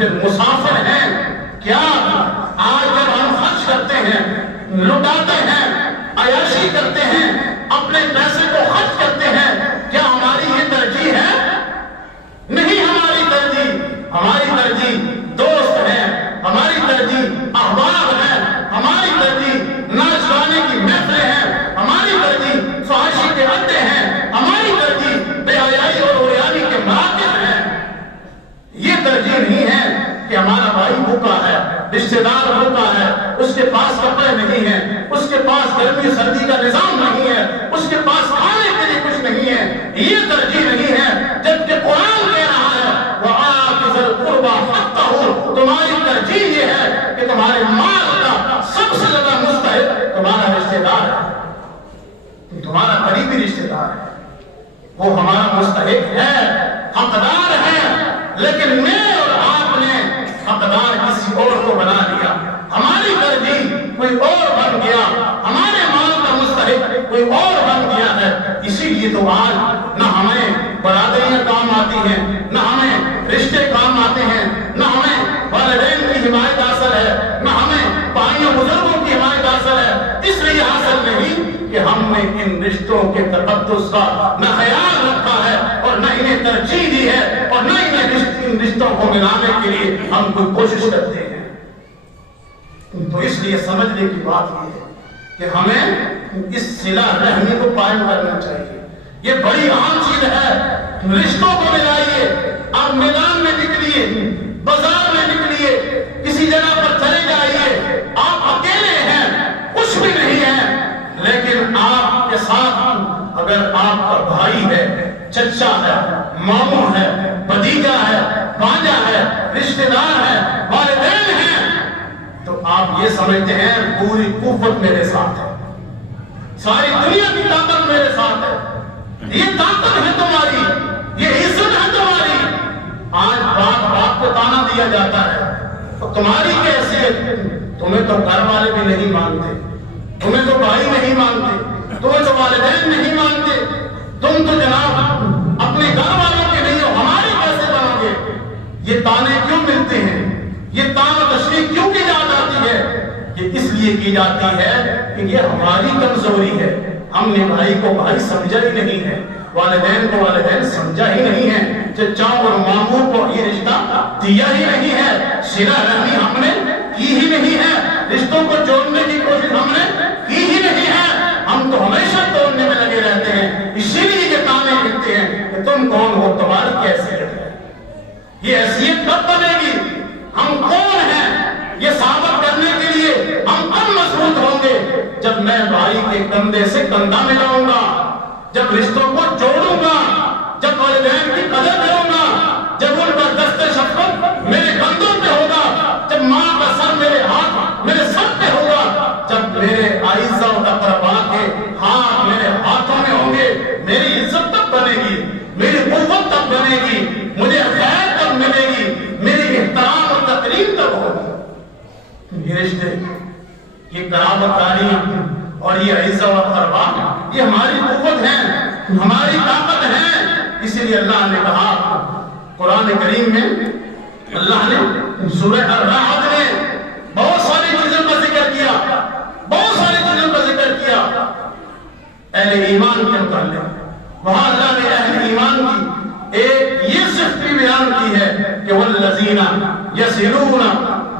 پھر مسافر ہیں کیا آج جب ہم خرچ کرتے ہیں، لٹاتے ہیں، عیاشی کرتے ہیں، اپنے پیسے کو خرچ کرتے ہیں، کیا ہماری یہ ترجیح ہے؟ نہیں ہماری ترجیح، ہماری ترجیح دوست ہیں، ہماری ترجیح احباب ہیں، ہماری ترجیح ناچ گانے کی محفلیں ہیں، ہماری ترجیح فحاشی کے اڈے ہیں، ہماری ترجیح بے حیائی اور عریانی کے مراکز ہیں۔ یہ ترجیح نہیں ہے کہ ہمارا بھائی بھوکا ہے، رشتہ دار بھوکا ہے، اس کے پاس کپڑے نہیں ہیں، اس کے پاس گرمی سردی کا نظام نہیں ہے، اس کے پاس کھانے کے لیے کچھ نہیں ہے۔ یہ ترجیح نہیں ہے، جبکہ قرآن کہہ رہا ہے وَآتِ ذِی الْقُرْبَىٰ حَقَّهُ، تمہاری ترجیح یہ ہے کہ تمہارے مال کا سب سے زیادہ مستحق تمہارا رشتہ دار ہے، تمہارا قریبی رشتہ دار ہے، وہ ہمارا مستحق ہے، حقدار ہے۔ لیکن میں اور آپ نے حقدار کسی اور کو بنا دیا، ہماری ترجیح کوئی اور بن گیا، ہمارے مال کا مستحق کوئی اور بن گیا ہے۔ اسی لیے تو آج نہ ہمیں برادریاں کام آتی ہیں، نہ ہمیں رشتے کام آتے ہیں، نہ ہمیں والدین کی حمایت حاصل ہے، نہ ہمیں بھائیوں بزرگوں کی حمایت حاصل ہے۔ اس لیے حاصل نہیں کہ ہم نے ان رشتوں کے تقدس کا نہ خیال رکھا ہے اور نہ انہیں ترجیح دی ہے اور نہ انہیں ان رشتوں کو ملانے کے لیے ہم کوئی کوشش کرتے ہیں۔ تو اس لیے سمجھنے کی بات یہ ہے کہ ہمیں اس صلہ رحمی کو قائم کرنا چاہیے۔ یہ بڑی اہم چیز ہے۔ رشتوں کو ملائیے، آپ میدان میں نکلیے، بازار میں نکلیے، کسی جگہ پر چلے جائیے، آپ اکیلے ہیں، کچھ بھی نہیں ہے، لیکن آپ کے ساتھ اگر آپ کا بھائی ہے، چچا ہے، ماموں ہے، بھتیجا ہے، بھانجا ہے، رشتہ دار ہے، والدین ہیں، تو آپ یہ سمجھتے ہیں پوری قوت میرے ساتھ ہے، ساری دنیا کی طاقت میرے ساتھ ہے، یہ طاقت ہے تمہاری، یہ عزت ہے تمہاری۔ آج باپ کو تانا دیا جاتا ہے، تو تمہاری کیسے؟ تمہیں تو گھر والے بھی نہیں مانتے، تمہیں تو بھائی نہیں مانتے، تمہیں تو والدین نہیں مانتے، تم تو جناب اپنے گھر والوں کے نہیں ہو، ہماری کیسے بنو گے؟ یہ تانے کیوں ملتے ہیں؟ یہ تان و تشریح کیوں کی جاتی ہے؟ یہ اس لیے کی جاتی ہے کہ یہ ہماری کمزوری ہے، ہم نے بھائی کو بھائی سمجھا ہی نہیں ہے، والدین کو والدین سمجھا ہی نہیں ہے، چچاؤں اور ماموں کو یہ رشتہ دیا ہی نہیں ہے، صلہ رحمی ہم نے کی ہی نہیں ہے، رشتوں کو جوڑنے کی کوشش ہم نے کی ہی نہیں ہے، ہم تو ہمیشہ توڑنے میں لگے رہتے ہیں۔ اسی لیے یہ تانے ملتے ہیں کہ تم کون ہو، تمہاری کی حیثیت ہے۔ یہ حیثیت کب بنے گی؟ ہم کون ہیں یہ ثابت کرنے کے لیے ہم کب مضبوط ہوں گے؟ جب میں بھائی کے کندھے سے کندھا ملاؤں گا، جب رشتوں کو جوڑوں گا، جب والدین کی قدر کروں گا، جب ان کا دست شفقت میرے کندھوں پہ ہوگا، جب ماں کا سر میرے ہاتھ میرے سر پہ ہوگا، جب میرے اعزاء و اقرباء کے ہاتھ میرے ہاتھوں میں ہوں گے، میری عزت تب بنے گی، میری قوت تب بنے گی، مجھے خیر تب ملے گی، میری احترام اور تقریم تب ہوگی۔ یہ رشتے، یہ قرابت داری اور یہ اعزاء و اقرباء، یہ ہماری قوت ہے، ہماری طاقت ہے۔ اسی لیے اللہ نے کہا قرآن کریم میں، اللہ نے سورہ الرعد میں بہت ساری چیزوں کا ذکر کیا، بہت ساری چیزوں کا ذکر کیا اہل ایمان کے متعلق۔ وہاں اللہ نے اہل ایمان کی ایک یہ صفت بھی بیان کی ہے کہ والذین یصلون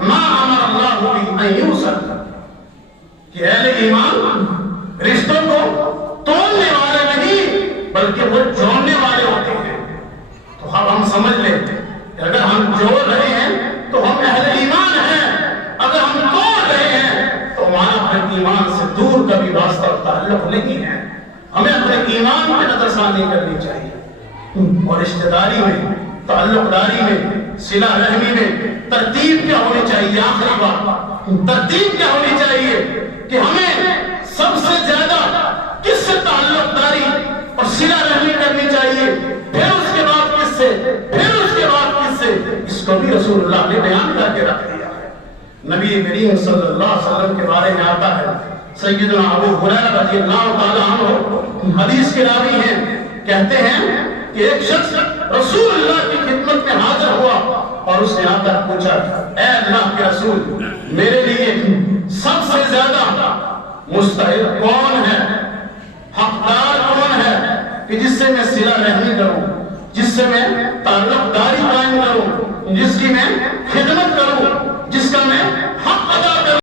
ما امر اللہ بہ ان یوصل، کہ اہل ایمان رشتوں کو توڑنے والے نہیں بلکہ وہ جوڑنے والے ہوتے ہیں۔ تو ہم سمجھ لیں کہ اگر ہم جوڑ رہے ہیں تو ہم اہل ایمان ہیں، اگر ہم توڑ رہے ہیں تو ہمارا اپنے ایمان سے دور کا بھی واسطہ اور تعلق نہیں ہے۔ ہمیں اپنے ایمان پہ نظر ثانی کرنی چاہیے، اور رشتہ داری میں، تعلق داری میں، صلہ رحمی میں ترتیب کیا ہونی چاہیے؟ آخری بات، ترتیب کیا ہونی چاہیے کہ ہمیں سب سے زیادہ کس سے تعلق داری اور صلہ رحمی کرنی چاہیے، پھر اس کے بعد کس سے، پھر اس کے بعد کس سے؟ اس کو بھی رسول اللہ نے بیان کر کے رکھ دیا ہے۔ نبی کریم صلی اللہ علیہ وسلم کے بارے میں آتا ہے، سیدنا ابو ہریرہ رضی اللہ تعالیٰ عنہ حدیث کے راوی ہیں، کہتے ہیں کہ ایک شخص رسول اللہ کی خدمت میں حاضر ہوا اور اس نے آ کر پوچھا اے اللہ کے رسول میرے لیے سب سے زیادہ مستحق کون ہے، حقدار کون ہے کہ جس سے میں صلہ رحمی کروں، جس سے میں تعلق داری قائم کروں، جس کی میں خدمت کروں،